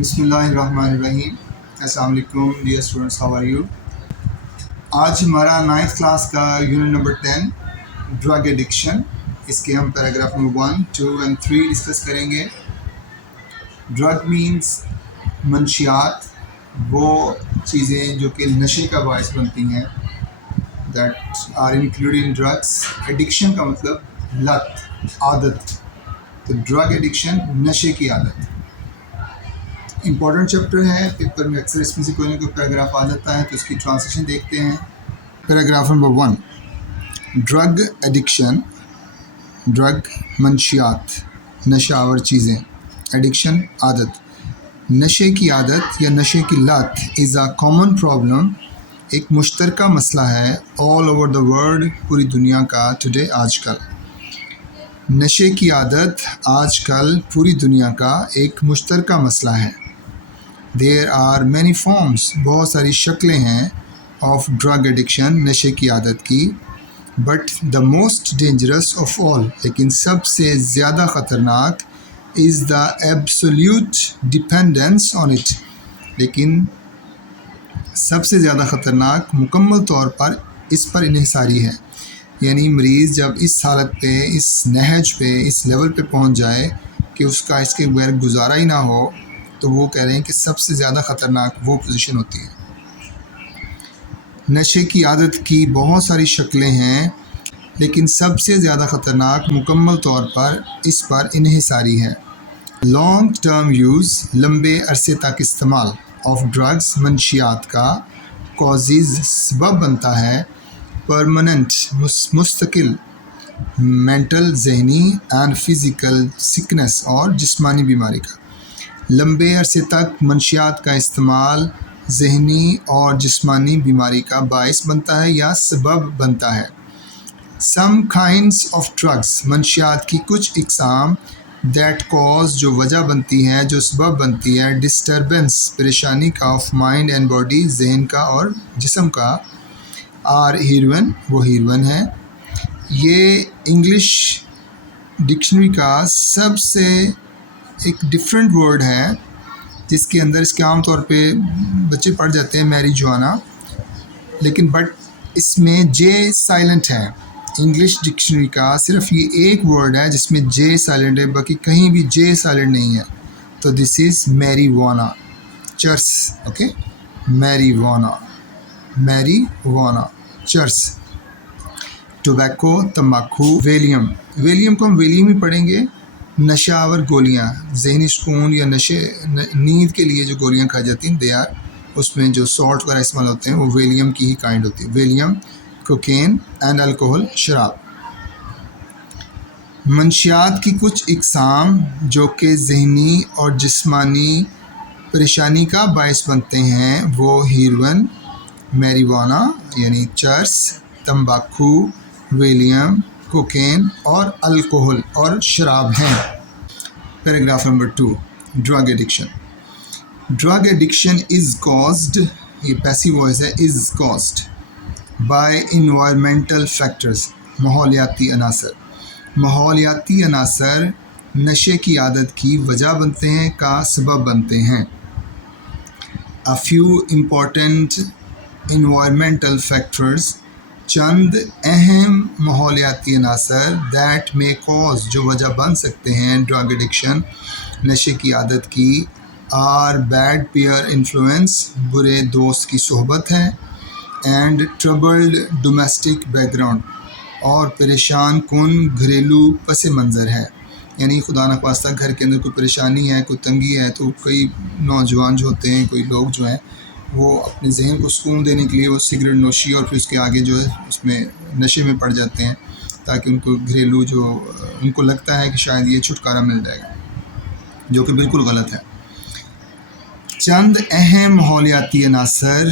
بسم اللہ الرحمن الرحیم. السلام علیکم dear students, how are you? آج ہمارا 9th کلاس کا یونٹ نمبر 10 ڈرگ ایڈکشن. اس کے ہم پیراگراف نمبر 1, 2 and 3 ڈسکس کریں گے. ڈرگ مینس منشیات، وہ چیزیں جو کہ نشے کا باعث بنتی ہیں، that are include in drugs. Addiction کا مطلب لت، عادت. تو ڈرگ ایڈکشن نشے کی عادت امپورٹنٹ چیپٹر ہے. پیپر میں اکثر اس میں سے کوئی نہ کوئی پیراگراف آ جاتا ہے، تو اس کی ٹرانسلیشن دیکھتے ہیں. Paragraph number 1. Drug addiction. Drug منشیات، نشہ آور چیزیں. ایڈکشن عادت. نشے کی عادت یا نشے کی لت از اے کامن پرابلم، ایک مشترکہ مسئلہ ہے آل اوور دا ورلڈ، پوری دنیا کا. ٹوڈے، آج کل. نشے کی عادت آج کل پوری دنیا کا ایک مشترکہ مسئلہ ہے. دیر آر مینی فارمس، بہت ساری شکلیں ہیں آف ڈرگ ایڈکشن، نشے کی عادت کی. But the most dangerous of all, لیکن سب سے زیادہ خطرناک از دا ایبسولیوٹ ڈپینڈنس آن اٹ، لیکن سب سے زیادہ خطرناک مکمل طور پر اس پر انحصاری ہے. یعنی مریض جب اس حالت پہ، اس نہج پہ، اس لیول پہ پہنچ جائے کہ اس کے بغیر گزارا ہی نہ ہو، تو وہ کہہ رہے ہیں کہ سب سے زیادہ خطرناک وہ پوزیشن ہوتی ہے. نشے کی عادت کی بہت ساری شکلیں ہیں، لیکن سب سے زیادہ خطرناک مکمل طور پر اس پر انحصاری ہے. لانگ ٹرم یوز، لمبے عرصے تک استعمال آف ڈرگس، منشیات کا. کازز، سبب بنتا ہے. پرماننٹ، مستقل. مینٹل، ذہنی. اینڈ فزیکل سکنس، اور جسمانی بیماری کا. لمبے عرصے تک منشیات کا استعمال ذہنی اور جسمانی بیماری کا باعث بنتا ہے یا سبب بنتا ہے. سم کائنڈس آف ڈرگس، منشیات کی کچھ اقسام. دیٹ کاز، جو وجہ بنتی ہیں، جو سبب بنتی ہے. ڈسٹربنس، پریشانی کا. آف مائنڈ اینڈ باڈی، ذہن کا اور جسم کا. آر ہیروئن، وہ ہیروئن ہے. یہ انگلش ڈکشنری کا سب سے ایک ڈفرینٹ ورڈ ہے، جس کے اندر اس کے عام طور پہ بچے پڑھ جاتے ہیں میری جوانا، لیکن بٹ اس میں جے سائلنٹ ہے. انگلش ڈکشنری کا صرف یہ ایک ورڈ ہے جس میں جے سائلنٹ ہے، باقی کہیں بھی جے سائلنٹ نہیں ہے. تو دس از میری وانا، چرس. اوکے، میری وانا، میری وانا، چرس. ٹوبیکو، تمباکو. ویلیم، ویلیم کو ہم ویلیم ہی پڑھیں گے. نشہ آور گولیاں، ذہنی سکون یا نیند کے لیے جو گولیاں کھائی جاتی ہیں، دے آر، اس میں جو سالٹ وغیرہ استعمال ہوتے ہیں وہ ویلیم کی ہی کائنڈ ہوتی ہے. ویلیم. کوکین اینڈ الکوہل، شراب. منشیات کی کچھ اقسام جو کہ ذہنی اور جسمانی پریشانی کا باعث بنتے ہیں، وہ ہیروئن، میریوانا یعنی چرس، تمباکو، ویلیم، کوکین اور الکوہل اور شراب ہیں. Paragraph number 2. Drug addiction. Drug addiction is caused, یہ پیسیو وائس ہے، is caused by environmental factors, ماحولیاتی عناصر. ماحولیاتی عناصر نشے کی عادت کی وجہ بنتے ہیں، کا سبب بنتے ہیں. A few important environmental factors، چند اہم ماحولیاتی عناصر. دیٹ may cause، جو وجہ بن سکتے ہیں ڈرگ ایڈکشن، نشے کی عادت کی. آر بیڈ پیئر انفلوئنس، برے دوست کی صحبت ہے. And troubled domestic back ground, اور پریشان کن گھریلو پس منظر ہے. یعنی خدا نخواستہ گھر کے اندر کوئی پریشانی ہے، کوئی تنگی ہے، تو کئی نوجوان جو ہوتے ہیں، کوئی لوگ جو ہیں، وہ اپنے ذہن کو سکون دینے کے لیے وہ سگریٹ نوشی اور پھر اس کے آگے جو ہے اس میں نشے میں پڑ جاتے ہیں، تاکہ ان کو گھریلو جو ان کو لگتا ہے کہ شاید یہ چھٹکارا مل جائے گا، جو کہ بالکل غلط ہے. چند اہم ماحولیاتی عناصر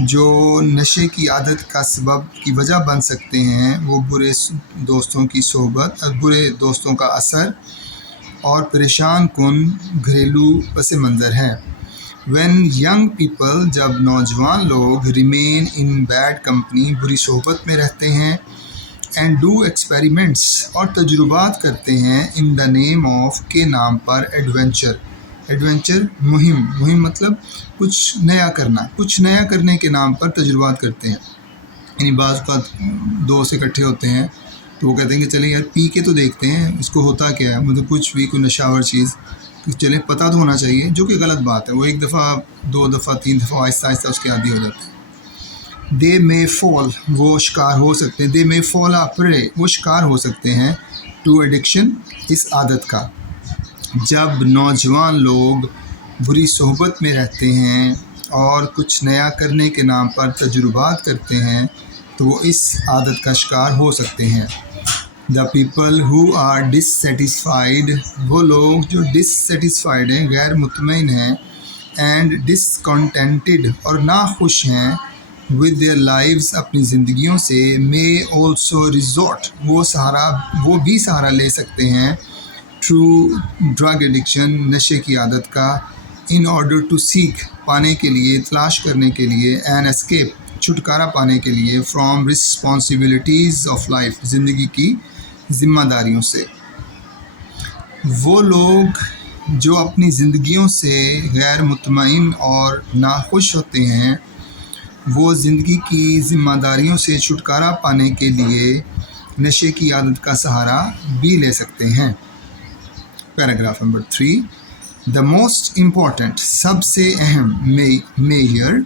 جو نشے کی عادت کا سبب کی وجہ بن سکتے ہیں، وہ برے دوستوں کی صحبت، برے دوستوں کا اثر اور پریشان کن گھریلو پس منظر ہے. وین ینگ پیپل، جب نوجوان لوگ، ریمین ان بیڈ کمپنی، بری صحبت میں رہتے ہیں. اینڈ ڈو ایکسپیریمنٹس، اور تجربات کرتے ہیں. ان دا نیم آف، کے نام پر. ایڈونچر، ایڈونچر مہم مطلب کچھ نیا کرنے کے نام پر تجربات کرتے ہیں. یعنی بعض اوقات دوست اکٹھے ہوتے ہیں تو وہ کہتے ہیں کہ چلیں یار پی کے تو دیکھتے ہیں اس کو ہوتا کیا ہے، مطلب کچھ بھی کوئی نشاور چیز چلیں پتہ تو ہونا چاہیے، جو کہ غلط بات ہے. وہ ایک دفعہ 2 دفعہ 3 دفعہ آہستہ اس کے عادی ہو جاتے ہیں. دے مے فال وہ شکار ہو سکتے ہیں، دے مے فال اپرے وہ شکار ہو سکتے ہیں ٹو ایڈکشن اس عادت کا. جب نوجوان لوگ بری صحبت میں رہتے ہیں اور کچھ نیا کرنے کے نام پر تجربات کرتے ہیں تو وہ اس عادت کا شکار ہو سکتے ہیں. دا پیپل ہو آر ڈسسیٹسفائیڈ وہ لوگ جو ڈسسیٹسفائیڈ ہیں، غیر مطمئن ہیں، اینڈ ڈسکنٹینٹڈ اور ناخوش ہیں، ود دیئر لائفز اپنی زندگیوں سے، مے آلسو ریزورٹ وہ بھی سہارا لے سکتے ہیں ٹرو ڈرگ ایڈکشن نشے کی عادت کا، ان آرڈر ٹو سیک پانے کے لیے، تلاش کرنے کے لیے، این اسکیپ چھٹکارا پانے کے لیے، فرام رسپانسبلٹیز آف لائف زندگی کی ذمہ داریوں سے. وہ لوگ جو اپنی زندگیوں سے غیر مطمئن اور ناخوش ہوتے ہیں وہ زندگی کی ذمہ داریوں سے چھٹکارا پانے کے لیے نشے کی عادت کا سہارا بھی لے سکتے ہیں. Paragraph number 3. The most important سب سے اہم میجر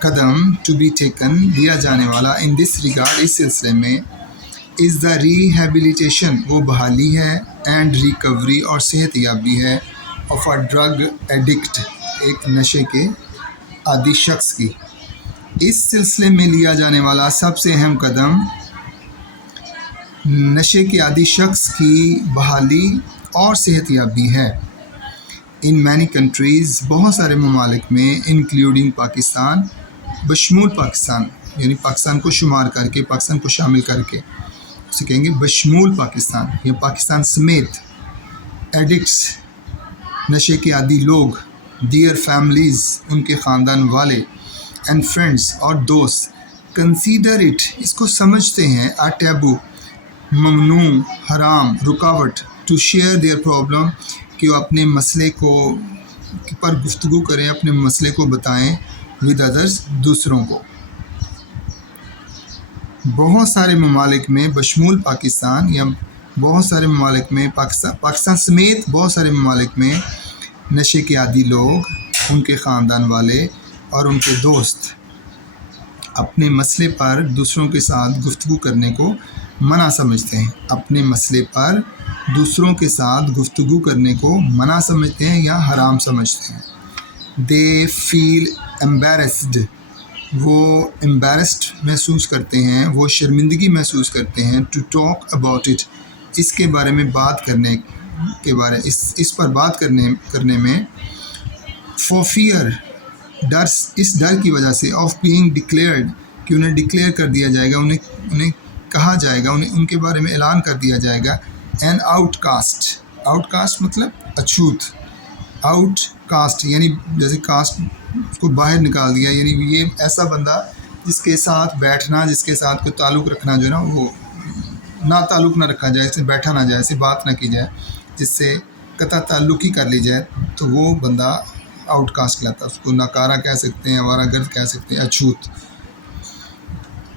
قدم ٹو بی ٹیکن لیا جانے والا ان دس ریگارڈ اس سلسلے میں از دا ریہیبلیٹیشن وہ بحالی ہے، اینڈ ریکوری اور صحت یابی ہے، آف اے ڈرگ ایڈکٹ ایک نشے کے عادی شخص کی. اس سلسلے میں لیا جانے والا سب سے اہم قدم نشے کے عادی شخص کی بحالی اور صحت یابی ہے. ان مینی کنٹریز بہت سارے ممالک میں، انکلوڈنگ پاکستان بشمول پاکستان، یعنی پاکستان کو شمار کر کے، پاکستان کو شامل کر کے اسے کہیں گے بشمول پاکستان یا پاکستان سمیت، ایڈکٹس نشے کے عادی لوگ، دیئر فیملیز ان کے خاندان والے، اینڈ فرینڈس اور دوست، کنسیڈر اٹ اس کو سمجھتے ہیں، آ ٹیبو ممنوع، حرام، رکاوٹ، ٹو شیئر دیئر پرابلم کہ وہ اپنے مسئلے پر گفتگو کریں، اپنے مسئلے کو بتائیں، ود ادرس دوسروں کو. بہت سارے ممالک میں بشمول پاکستان یا بہت سارے ممالک میں پاکستان سمیت بہت سارے ممالک میں نشے کے عادی لوگ، ان کے خاندان والے اور ان کے دوست اپنے مسئلے پر دوسروں کے ساتھ گفتگو کرنے کو منع سمجھتے ہیں، اپنے مسئلے پر دوسروں کے ساتھ گفتگو کرنے کو منع سمجھتے ہیں یا حرام سمجھتے ہیں. دے فیل امبیرسڈ وہ امبیرسڈ محسوس کرتے ہیں، وہ شرمندگی محسوس کرتے ہیں، ٹو ٹاک اباؤٹ اٹ اس کے بارے میں بات کرنے کے بارے اس پر بات کرنے میں، فور فیئر اس ڈر کی وجہ سے، آف بینگ ڈکلیئرڈ کہ انہیں ڈکلیئر کر دیا جائے گا، انہیں کہا جائے گا، ان کے بارے میں اعلان کر دیا جائے گا. این آؤٹ کاسٹ مطلب اچھوت، آؤٹ کاسٹ یعنی جیسے کاسٹ کو باہر نکال دیا، یعنی یہ ایسا بندہ جس کے ساتھ بیٹھنا، جس کے ساتھ کوئی تعلق رکھنا جو ہے نا وہ نہ تعلق نہ رکھا جائے، اس سے بیٹھا نہ جائے، اس سے بات نہ کی جائے، جس سے قطع تعلق ہی کر لی جائے تو وہ بندہ آؤٹ کاسٹ کہلاتا ہے. اس کو ناکارہ کہہ سکتے ہیں، آوارہ گرد کہہ سکتے ہیں،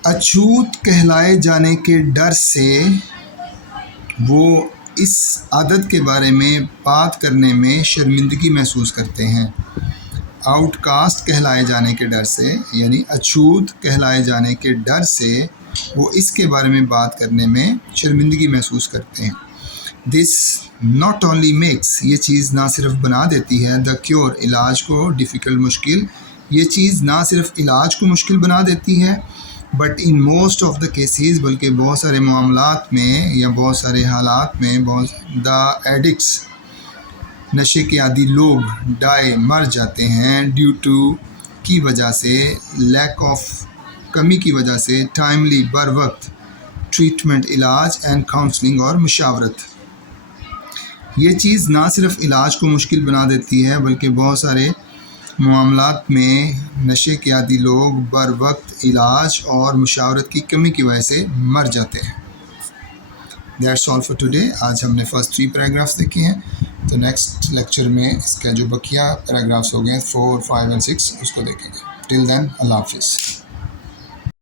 اچھوت کہلائے جانے کے ڈر سے وہ اس عادت کے بارے میں بات کرنے میں شرمندگی محسوس کرتے ہیں. آؤٹ کاسٹ کہلائے جانے کے ڈر سے، یعنی اچھوت کہلائے جانے کے ڈر سے وہ اس کے بارے میں بات کرنے میں شرمندگی محسوس کرتے ہیں. دس ناٹ اونلی میکس یہ چیز نہ صرف بنا دیتی ہے، دا کیور علاج کو، ڈیفیکلٹ مشکل، یہ چیز نہ صرف علاج کو مشکل بنا دیتی ہے، but in most of the cases بلکہ بہت سارے معاملات میں یا بہت سارے حالات میں دا ایڈکٹس نشے کے عادی لوگ ڈائی مر جاتے ہیں، ڈیو ٹو کی وجہ سے، لیک آف کمی کی وجہ سے، ٹائملی بر وقت، ٹریٹمنٹ علاج، اینڈ کاؤنسلنگ اور مشاورت. یہ چیز نہ صرف علاج کو مشکل بنا دیتی ہے بلکہ بہت سارے معاملات میں نشے کے عادی لوگ بر وقت علاج اور مشاورت کی کمی کی وجہ سے مر جاتے ہیں. That's all for today. آج ہم نے فرسٹ 3 پیراگرافس دیکھے ہیں. تو نیکسٹ لیکچر میں اس کا جو بقیہ پیراگرافس ہو گئے 4, 5 اینڈ 6 اس کو دیکھیں گے. ٹل دین اللہ حافظ.